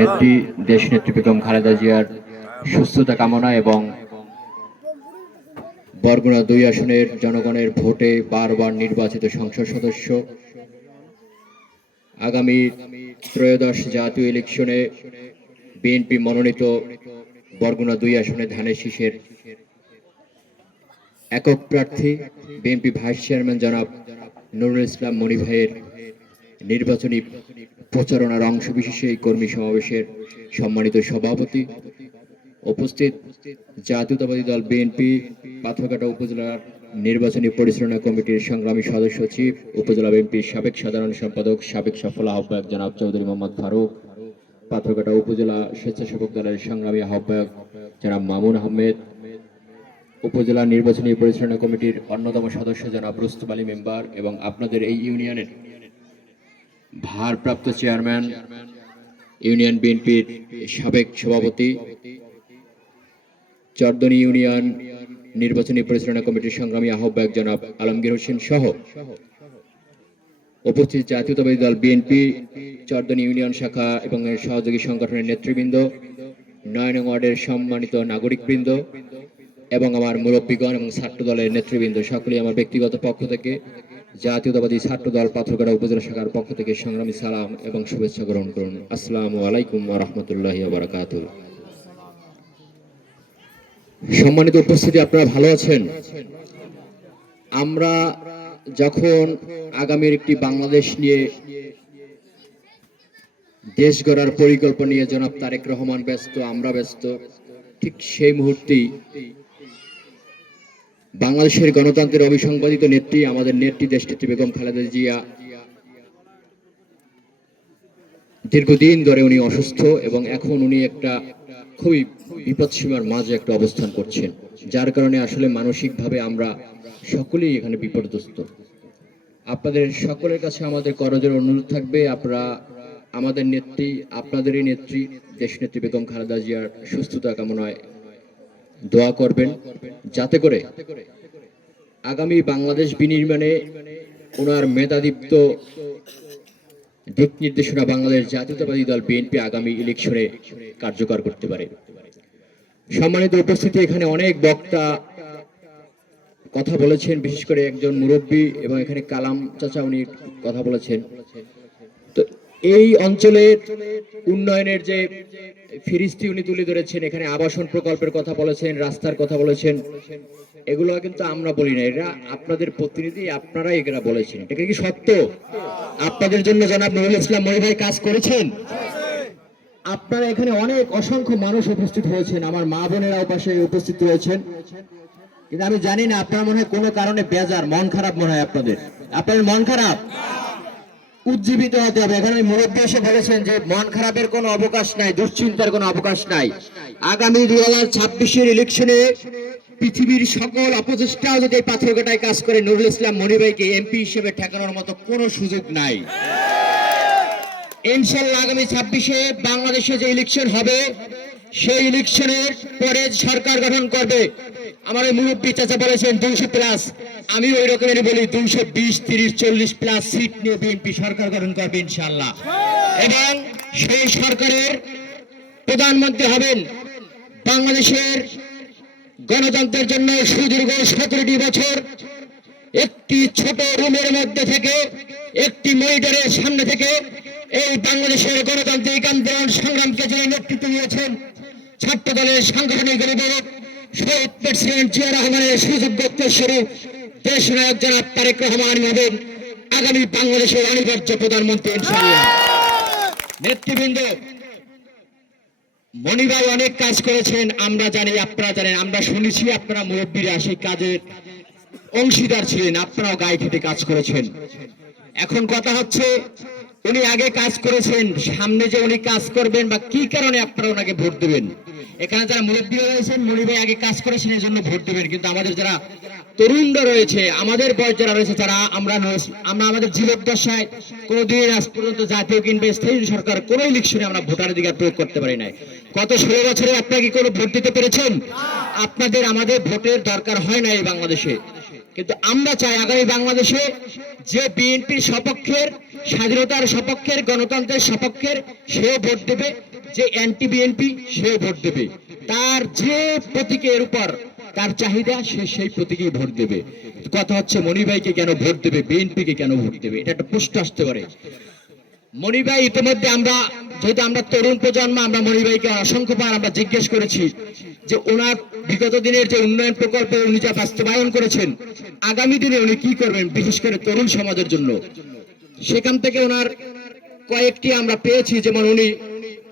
নেত্রী দেশ নেত্রী বেগম খালেদা জিয়ার সুস্থতা কামনা এবং বরগুনা ২ আসনের জনগণের ভোটে বারবার নির্বাচিত সংসদ সদস্য আগামী ত্রয়োদশ জাতীয় ইলেকশনে বিএনপি মনোনীত বরগুনা ২ আসনে ধানের শীষের একক প্রার্থী বিএনপি ভাইস চেয়ারম্যান জনাব নুরুল ইসলাম মনি ভাইয়ের নির্বাচনী প্রচারণার অংশ বিশেষে এই কর্মী সমাবেশের সম্মানিত সভাপতি, উপস্থিত জাতীয়তাবাদী দল বিএনপি পাথরঘাটা উপজেলার নির্বাচনী পরিচালনা কমিটির সংগ্রামী সদস্য সচিব, উপজেলা বিএনপির সাবেক সাধারণ সম্পাদক, সাবেক সফল আহ্বায়ক জনাব চৌধুরী মোহাম্মদ ফারুক, পাথরঘাটা উপজেলা স্বেচ্ছাসেবক দলের সংগ্রামী আহ্বায়ক জনাব মামুন আহমেদ, উপজেলা নির্বাচনী পরিচালনা কমিটির অন্যতম সদস্য জনাব রুস্তম আলী মেম্বার এবং আপনাদের এই ইউনিয়নের ভারপ্রাপ্ত চেয়ারম্যান, ইউনিয়ন বিএনপির সাবেক সভাপতি, চরদনী ইউনিয়ন নির্বাচনী পরিচালনা কমিটির সংগ্রামী আহ্বায়ক জনাব আলমগীর হোসেন সহ উপস্থিত জাতীয়তাবাদী দল বিএনপি চরদনী ইউনিয়ন শাখা এবং এর সহযোগী সংগঠনের নেতৃবৃন্দ, ৯ নং ওয়ার্ডের সম্মানিত নাগরিকবৃন্দ এবং আমার মুরব্বীগণ এবং ছাত্র দলের নেতৃবৃন্দ, সকলেই আমার ব্যক্তিগত পক্ষ থেকে জাতীয়তাবাদী ছাত্র দল পাথরঘাটা উপজেলা শাখার পক্ষ থেকে সংগ্রামী সালাম এবং শুভেচ্ছা গ্রহণ করুন। আসসালামু আলাইকুম ওয়া রাহমাতুল্লাহি ওয়া বারাকাতুহু। সম্মানিত উপস্থিতি, আপনারা ভালো আছেন? আমরা যখন আগামীর একটি বাংলাদেশ নিয়ে, দেশ গড়ার পরিকল্পনা নিয়ে জনাব তারেক রহমান ব্যস্ত, আমরা ব্যস্ত, ঠিক সেই মুহূর্তেই বাংলাদেশের গণতন্ত্রের অবিসংবাদিত নেত্রী, আমাদের নেত্রী দেশনেত্রী বেগম খালেদা জিয়া দীর্ঘদিন ধরে উনি অসুস্থ এবং এখন উনি একটা খুবই বিপদসীমার মাঝে একটা অবস্থান করছেন, যার কারণে আসলে মানসিকভাবে আমরা সকলেই এখানে বিপর্যস্ত। আপনাদের সকলের কাছে আমাদের করজোড়ে অনুরোধ থাকবে, আপনারা আমাদের নেত্রী, আপনাদেরই নেত্রী দেশনেত্রী বেগম খালেদা জিয়ার সুস্থতা কামনায় দোয়া করবেন, যাতে করে আগামী বাংলাদেশ বিনির্মাণে ওনার মেধাদীপ্ত দিক নির্দেশনা বাংলাদেশ জাতীয়তাবাদী দল বিএনপি আগামী ইলেকশনে কার্যকর করতে পারে। সম্মানিত উপস্থিতি, এখানে অনেক বক্তা কথা বলেছেন, বিশেষ করে একজন মুরব্বী এবং এখানে কালাম চাচা উনি কথা বলেছেন। তো এই অঞ্চলের উন্নয়নের যে ফিরিস্তি উনি তুলে ধরেছেন, এখানে আবাসন প্রকল্পের কথা বলেছেন, রাস্তার কথা বলেছেন, এগুলো কিন্তু আমরা বলি না, এরা আপনাদের প্রতিনিধি, আপনারা এগুলা বলেছেন। এটা কি সত্য? আপনাদের জন্য জনাব নুরুল ইসলাম মনি ভাই কাজ করেছেন। আপনারা এখানে অনেক অসংখ্য মানুষ উপস্থিত হয়েছেন, আমার মা বোনেরাও পাশে উপস্থিত হয়েছেন, কিন্তু আমি জানি না আপনারা মনে হয় কোনো কারণে বেজার, মন খারাপ মনে হয় আপনাদের। আপনাদের মন খারাপ? উজ্জীবিত হতে হবে। এখানে মুরব্বী এসে বলেছেন যে মন খারাপের কোনো অবকাশ নাই, দুশ্চিন্তার কোনো অবকাশ নাই। আগামী 2026-এর ইলেকশনে পৃথিবীর সকল অপচেষ্টা যদি পাথরঘাটায় কাজ করে, নুরুল ইসলাম মনি ভাইকে এমপি হিসেবে ঠেকানোর মতো কোনো সুযোগ নাই। ইনশাআল্লাহ আগামী 26-এ বাংলাদেশে যে ইলেকশন হবে, সেই ইলেকশনের পরে সরকার গঠন করবে। আমার মুরব্বী চাচা বলেছেন 200+, আমি ওই রকমেরই বলি 220, 30, 40 প্লাস সিট নিয়ে বিএনপি সরকার গঠন করবে ইনশাআল্লাহ। এবং সেই সরকারের প্রধানমন্ত্রী হবেন বাংলাদেশের গণতন্ত্রের জন্য সুদীর্ঘ 17টি বছর একটি ছোট রুমের মধ্যে থেকে, একটি মনিটরের সামনে থেকে এই বাংলাদেশের গণতান্ত্রিক আন্দোলন সংগ্রামকে যিনি নেতৃত্ব দিয়েছেন, ছাত্র দলের সাংগঠনিক অভিভাবক শহীদ প্রেসিডেন্ট জিয়া রহমানের সুযোগ্য উত্তরসূরি দেশ নায়ক জনাব তারেক রহমান হবেন আগামী বাংলাদেশের অনিবার্য প্রধানমন্ত্রী ইনশাআল্লাহ। নেতৃবৃন্দ, মনিভাই অনেক কাজ করেছেন, আমরা জানি, আপনারা জানেন, আমরা শুনেছি আপনারা মুরব্বীরা সেই কাজের অংশীদার ছিলেন, আপনারাও গায়ে খেটে কাজ করেছেন। এখন কথা হচ্ছে উনি আগে কাজ করেছেন, সামনে যে উনি কাজ করবেন বা কি কারণে আপনারা ওনাকে ভোট দেবেন। এখানে যারা মুরব্বী রয়েছেন, মনি ভাই আগে কাজ করেছেন এই জন্য ভোট দেবেন, কিন্তু আমাদের যারা তরুণরা রয়েছে, আমাদের বয়স যারা রয়েছে, যারা আমরা আমাদের জীবদ্দশায় কোনোদিন আজ পর্যন্ত জাতীয় কিংবা স্থায়ী সরকার কোনো ইলেকশনে আমরা ভোটাধিকার প্রয়োগ করতে পারি নাই। গত 16 বছরে আপনারা কি কোনো ভোট দিতে পেরেছেন? আপনাদের আমাদের ভোটের দরকার হয় না এই বাংলাদেশে। কিন্তু আমরা চাই আগামী বাংলাদেশে যে বিএনপির সপক্ষের, স্বাধীনতার সপক্ষের, গণতন্ত্রের সপক্ষের সে ভোট দেবে, যে অ্যান্টি বিএনপি সে ভোট দেবে। তার যে প্রতীকের উপর তার চাহিদা সে সেই প্রতীকেই ভোট দেবে। কথা হচ্ছে মনি ভাইকে কেন ভোট দেবে, বিএনপিকে কেন ভোট দেবে, এটা একটা প্রশ্ন আসতে পারে। মনি ভাই ইতিমধ্যে যেহেতু আমরা তরুণ প্রজন্ম, আমরা মনি ভাইকে অসংখ্যবার আমরা জিজ্ঞেস করেছি যে ওনার বিগত দিনের যে উন্নয়ন প্রকল্প উনি যা বাস্তবায়ন করেছেন, আগামী দিনে উনি কি করবেন বিশেষ করে তরুণ সমাজের জন্য। সেখান থেকে ওনার কয়েকটি আমরা পেয়েছি, যেমন উনি,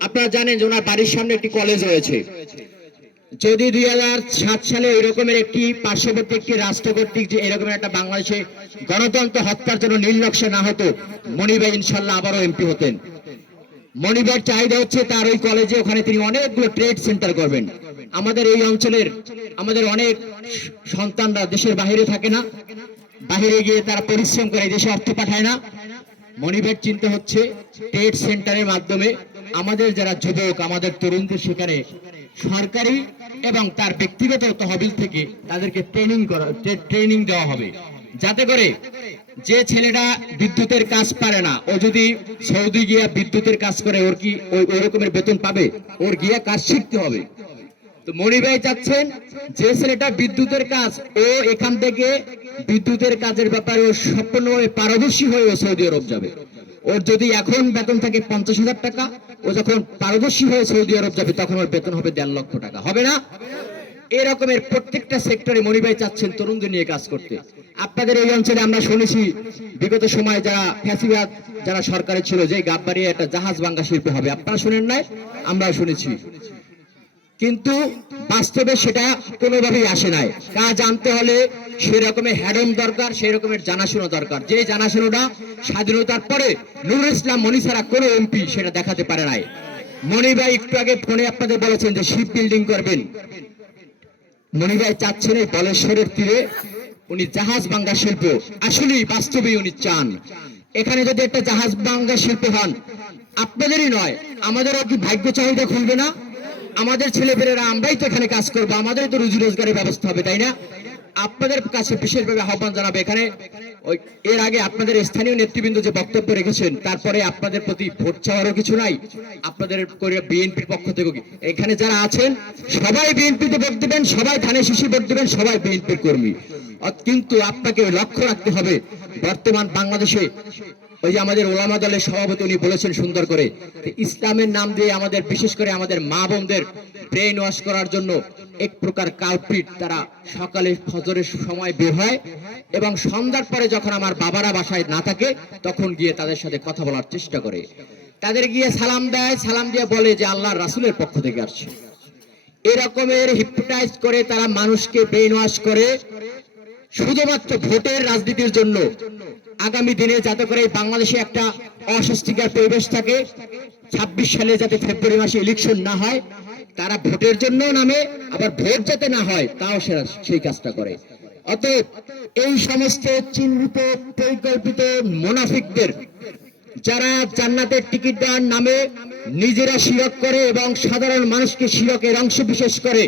আপনারা জানেন যে ওনার বাড়ির সামনে একটি কলেজ রয়েছে। যদি 2007 সালে ওই রকমের একটি পার্শ্ববর্তী একটি রাষ্ট্র কর্তৃক যে এরকমের একটা বাংলাদেশে গণতন্ত্র হত্যার জন্য নীল নকশা না হতো, মনি ভাই ইনশাল্লাহ আবারও এমপি হতেন। মনি ভাইয়ের চাহিদা হচ্ছে তার ওই কলেজে, ওখানে তিনি অনেকগুলো ট্রেড সেন্টার করবেন। আমাদের এই অঞ্চলের আমাদের অনেক সন্তানরা দেশের বাইরে থাকে না, বাহিরে গিয়ে তারা পরিশ্রম করে দেশে অর্থ পাঠায় না। মনি ভাইয়ের চিন্তা হচ্ছে ট্রেড সেন্টারের মাধ্যমে আমাদের যারা যুবক, আমাদের তরুণদের সেখানে সরকারি এবং তার ব্যক্তিগত তহবিল থেকে তাদেরকে ট্রেনিং দেওয়া হবে, যাতে করে যে ছেলেটা বিদ্যুতের কাজ পারে না, ও যদি সৌদি গিয়া বিদ্যুতের কাজ করে, ওর কি ওই রকমের বেতন পাবে? ওর গিয়া কাজ শিখতে হবে। তো মনি ভাই চাচ্ছেন যে ছেলেটা বিদ্যুতের কাজ, ও এখান থেকে বিদ্যুতের কাজের ব্যাপারে ও সম্পূর্ণভাবে পারদর্শী হয়ে ও সৌদি আরব যাবে। ওর যদি এখন বেতন থাকে 50,000 টাকা, ও যখন পারদর্শী হয়ে সৌদি আরব যাবে তখন ওর বেতন হবে 1.5 লক্ষ টাকা, হবে না? এরকমের প্রত্যেকটা সেক্টরে মনি ভাই চাচ্ছেন তরুণদের নিয়ে কাজ করতে। আপনাদের এই অঞ্চলে আমরা শুনেছি বিগত সময়ে যারা ফ্যাসিবাদ যারা সরকারে ছিল, যে গাববাড়ি একটা জাহাজ ভাঙ্গা শিল্প হবে, আপনারা শুনেন নাই? আমরা শুনেছি, কিন্তু বাস্তবে সেটা কোনোভাবেই আসে নাই। কাজ আনতে হলে সেরকমের হ্যাডম দরকার, সেই রকমের জানাশোনা দরকার, যে জানাশোনাটা স্বাধীনতার পরে নুরুল ইসলাম মনি ছাড়া কোনো এমপি সেটা দেখাতে পারে নাই। মনি ভাই একটু আগে ফোনে আপনাদের বলেছেন যে শিপ বিল্ডিং করবেন। মনি ভাই চাচ্ছেন এই বলেশ্বরের তীরে উনি জাহাজ ভাঙ্গা শিল্প, আসলেই বাস্তবেই উনি চান। এখানে যদি একটা জাহাজ ভাঙ্গা শিল্প হন, আপনাদেরই নয় আমাদেরও কি ভাগ্য চাহিদা খুলবে না? আমাদের ছেলেপেলেরা আমরাই তো এখানে কাজ করবো, আমাদেরই তো রুজি রোজগারের ব্যবস্থা হবে, তাই না? আপনাদের কাছে বিশেষভাবে আহ্বান জানাবে, এখানে এর আগে আপনাদের স্থানীয় নেতৃবৃন্দ যে বক্তব্য রেখেছেন, তারপরে আপনাদের প্রতি ভোট চাওয়ারও কিছু নাই। আপনাদের বিএনপির পক্ষ থেকে এখানে যারা আছেন সবাই বিএনপিতে ভোট দেবেন, সবাই ধানের শীষে ভোট দেবেন, সবাই বিএনপির কর্মী। কিন্তু আপনাকে লক্ষ্য রাখতে হবে, বর্তমান বাংলাদেশে ওই যে আমাদের ওলামা দলের সভাপতি উনি বলেছেন সুন্দর করে, ইসলামের নাম দিয়ে আমাদের বিশেষ করে আমাদের মা বোনদের ব্রেন ওয়াশ করার জন্য এক প্রকার কালপ্রিট তারা সকালে ফজরের সময় বের হয় এবং সন্ধ্যার পরে যখন আমার বাবারা বাসায় না থাকে তখন গিয়ে তাদের সাথে কথা বলার চেষ্টা করে, তাদের গিয়ে সালাম দেয়, সালাম দিয়ে বলে যে আল্লাহর রাসূলের পক্ষ থেকে আসছে। এরকমের হিপনোটাইজ করে তারা মানুষকে ব্রেন ওয়াশ করে শুধুমাত্র ভোটের রাজনীতির জন্য। আগামী দিনে যাতে করে বাংলাদেশে একটা অস্বস্তিকর পরিবেশ থাকে, 26 সালে যাতে ফেব্রুয়ারি মাসে ইলেকশন না হয়, তারা ভোটের জন্য নামে, আবার ভোট যাতে না হয় তাও সেই কাজটা করে। অতএব এই সমস্ত চিহ্নিত পরিকল্পিত মুনাফিকদের, যারা জান্নাতের টিকিট দেওয়ার নামে নিজেরা শিরক করে এবং সাধারণ মানুষকে শিরকের অংশ বিশেষ করে,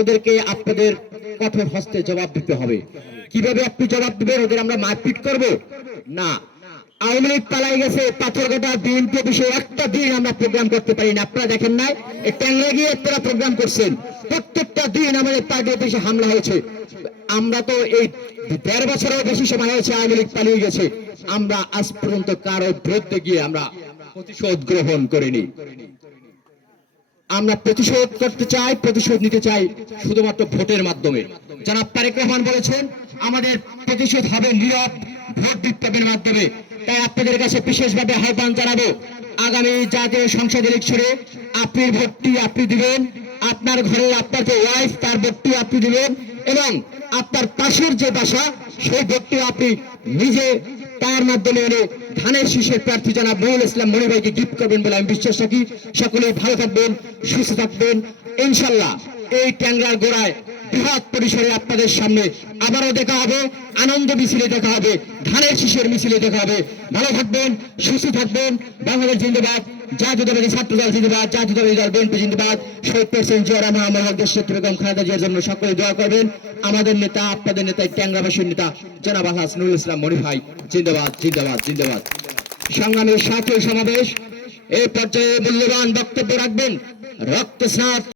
ওদেরকে আপনাদের কঠোর হস্তে জবাব দিতে হবে। কিভাবে আপনি জবাব দিবেন? ওদের আমরা মারপিট করব না। আওয়ামী লীগ পালাই গেছে, পাথরঘাটা বিএনপি অফিসে একটা দিন আমরা প্রোগ্রাম করতে পারি না। আপনারা দেখেন নাই ট্যাংরা গিয়ে আপনারা প্রোগ্রাম করছেন, প্রত্যেকটা দিন আমাদের পার্টি অফিসে হামলা হয়েছে। আমরা তো এই 1.5 বছরের বেশি সময় হয়েছে আওয়ামী লীগ পালিয়ে গেছে, আমরা আজ পর্যন্ত কারো বিরুদ্ধে গিয়ে আমরা প্রতিশোধ গ্রহণ করিনি। আমরা প্রতিশোধ করতে চাই, প্রতিশোধ নিতে চাই শুধুমাত্র ভোটের মাধ্যমে। জনাব তারেক রহমান বলেছেন আমাদের প্রতিশোধ হবে নীরব ভোট বিপ্লবের মাধ্যমে। তাই আপনাদের কাছে বিশেষভাবে আহ্বান জানাবো, আগামী জাতীয় সংসদ ইলেকশনে আপনার ভোটটি আপনি দিবেন, আপনার ঘরে আপনার যে ওয়াইফ তার ভোটটি আপনি দিবেন, এবং আপনার পাশের যে বাসা সেই ভোটটি আপনি নিজে তার মাধ্যমে এনে ধানের শীষের প্রার্থী জনাব নুরুল ইসলাম মনি ভাইকে গিফট করবেন বলে আমি বিশ্বাস রাখি। সকলেই ভালো থাকবেন, সুস্থ থাকবেন। ইনশাল্লাহ এই ট্যাংরার গোড়ায় বৃহৎ পরিসরে আপনাদের সামনে আবারও দেখা হবে, আনন্দ মিছিলে দেখা হবে, ধানের শীষের মিছিলে দেখা হবে। ভালো থাকবেন, সুস্থ থাকবেন। বাংলাদেশ জিন্দাবাদ। জাতীয়তাবাদী ছাত্র দল জিন্দাবাদ, জাতীয়তাবাদী দল বিএনপি জিন্দাবাদ। শহীদ প্রেসিডেন্ট জিয়া রহমান আমার দেশ নেত্রী বেগম খালেদা জিয়ার জন্য সকলে দোয়া করবেন। আমাদের নেতা, আপনাদের নেতা, ট্যাংরাবাসীর নেতা জনাব আলহাজ নুরুল ইসলাম মনি ভাই জিন্দাবাদ, জিন্দাবাদ, জিন্দাবাদ। সংগ্রামের সাথে সমাবেশ। এই পর্যায়ে মূল্যবান বক্তব্য রাখবেন রক্তস্নাত